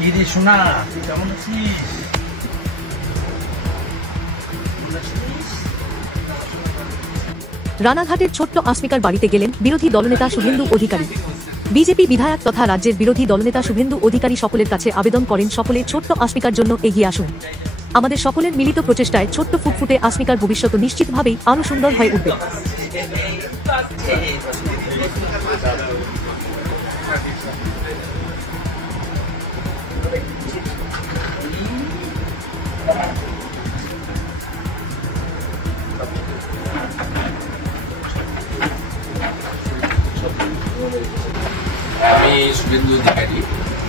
কি রে সোনা, তুই কেমন আছিস? রানাঘাটের ছোট্ট আসমিকার বাড়িতে গেলেন বিরোধী দলনেতা শুভেন্দু অধিকারী। বিজেপি বিধায়ক তথা রাজ্যের বিরোধী দলনেতা শুভেন্দু অধিকারী সকলের কাছে আবেদন করেন সকলে ছোট্ট আসমিকার জন্য এগিয়ে আসুন। আমাদের সকলের মিলিত প্রচেষ্টায় ছোট্ট ফুটফুটে আসমিকার ভবিষ্যৎ নিশ্চিতভাবেই আরও সুন্দর হয়ে উঠবে। আমি শুভেন্দু অধিকারী।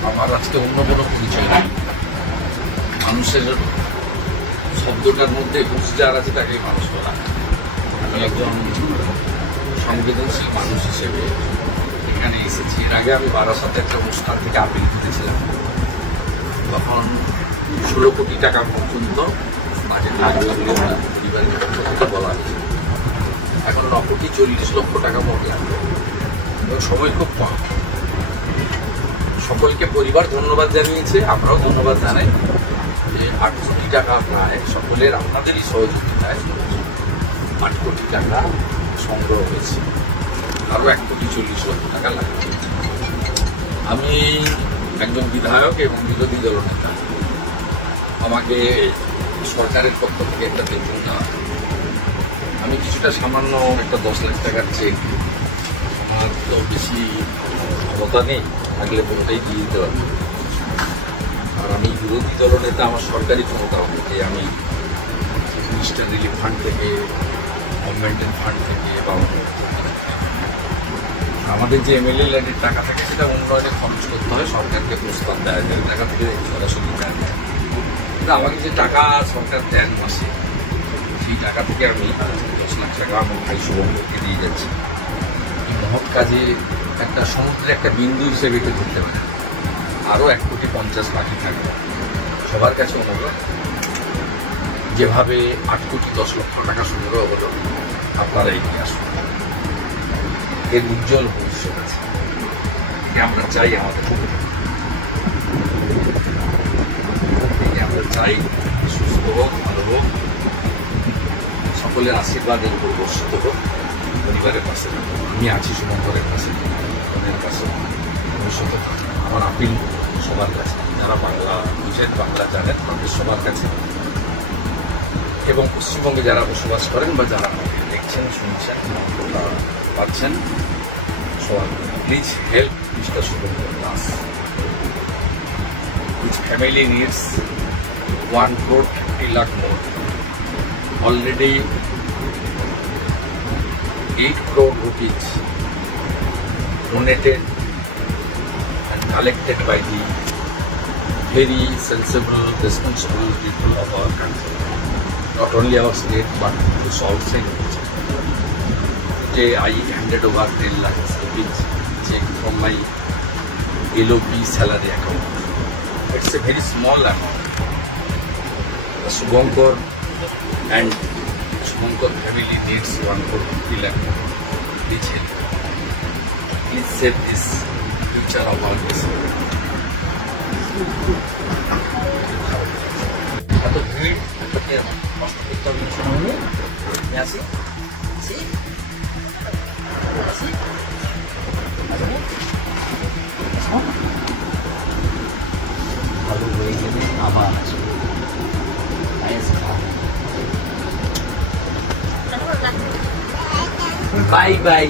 আমার আজকে অন্য কোনো পরিচয় নেই। মানুষের শব্দটার মধ্যে হুঁশজার আছে, তাকে মানুষ বলা। আমি একজন সংবেদনশীল মানুষ হিসেবে এখানে এসেছি। এর আগে আমি বারাসাতে একটা অনুষ্ঠান থেকে আপিল করেছিলাম। তখন 16 কোটি টাকা পর্যন্ত বাজেট লাগবে বলে পরিবারের পক্ষ থেকে বলা হয়েছিল। এখন 9 কোটি 40 লক্ষ টাকা মোট লাগবে এবং সময় খুব কম। সকলকে পরিবার ধন্যবাদ জানিয়েছে, আমরাও ধন্যবাদ জানাই যে 8 কোটি টাকা প্রায় সকলের আপনাদেরই সহযোগিতায় 8 কোটি টাকা সংগ্রহ হয়েছে। আরও 1 কোটি 40 লক্ষ টাকা লাগবে। আমি একজন বিধায়ক এবং বিরোধী দলনেতা। আমাকে সরকারের পক্ষ থেকে একটা বেতন দেওয়া, আমি কিছুটা সামান্য একটা 10 লাখ টাকার চেক, আমার তো বেশি ক্ষমতা নেই, থাকলে পুরোটাই দিয়ে দিতে পারবো। আর আমি বিরোধী দলনেতা, আমার সরকারি ক্ষমতা অনুযায়ী আমি মিনিস্টার রিলিফ ফান্ড থেকে, গভর্নমেন্টের ফান্ড থেকে বা আমাদের যে এমএলএ ল্যান্ডের টাকা থাকে সেটা উন্নয়নে খরচ করতে হয়। সরকারকে প্রস্তাব দেয়, টাকা থেকে সরাসরি দেয়। কিন্তু আমাকে যে টাকা সরকার দেন মাসে, সেই টাকা থেকে আমি 10 লাখ টাকা আমার ভাই শুভঙ্করকে দিয়ে যাচ্ছি। এই মহৎ কাজে একটা সমুদ্রে একটা বিন্দু হিসেবে একে ধরতে পারে। আরও 1 কোটি 50 বাকি থাকবে। সবার কাছে অনুরোধ, যেভাবে 8 কোটি 10 লক্ষ টাকা সংগ্রহ হলো, আপনারা এগিয়ে আসুন। এর উজ্জ্বল ভবিষ্যৎ আছে, আমরা চাই। আমাদের আমরা চাই সুস্থ হোক, ভালো হোক, সকলের আশীর্বাদের উপর বর্ষিত হোক। পরিবারের পাশে আমি আছি, শুভঙ্করের পাশে, বোনের পাশে। ভবিষ্যতে আমার আপিল সবার কাছে, যারা বাংলা বুঝেন, বাংলা জানেন, তাদের সবার কাছে, এবং পশ্চিমবঙ্গে যারা বসবাস করেন বা যারা দেখছেন, শুনছেন, পাচ্ছেন, সবার please help mister Shubhankar Das, which family needs 1 crore 50 lakh more. Already 8 crore rupees donated and collected by the very sensible, responsible people of our country. Not only our state, but this also in India. Today I handed over 10 lakh rupees check from my LOP salary account. It's a very small amount. Shubhankar and Shubhankar family needs 1 crore 50 lakh. Please help. Please save this future of all this. এত ভিড় কষ্ট করতে হবে শোনা। আমি আসি ভালো হয়ে গেলে আবার আসবে। Bye bye.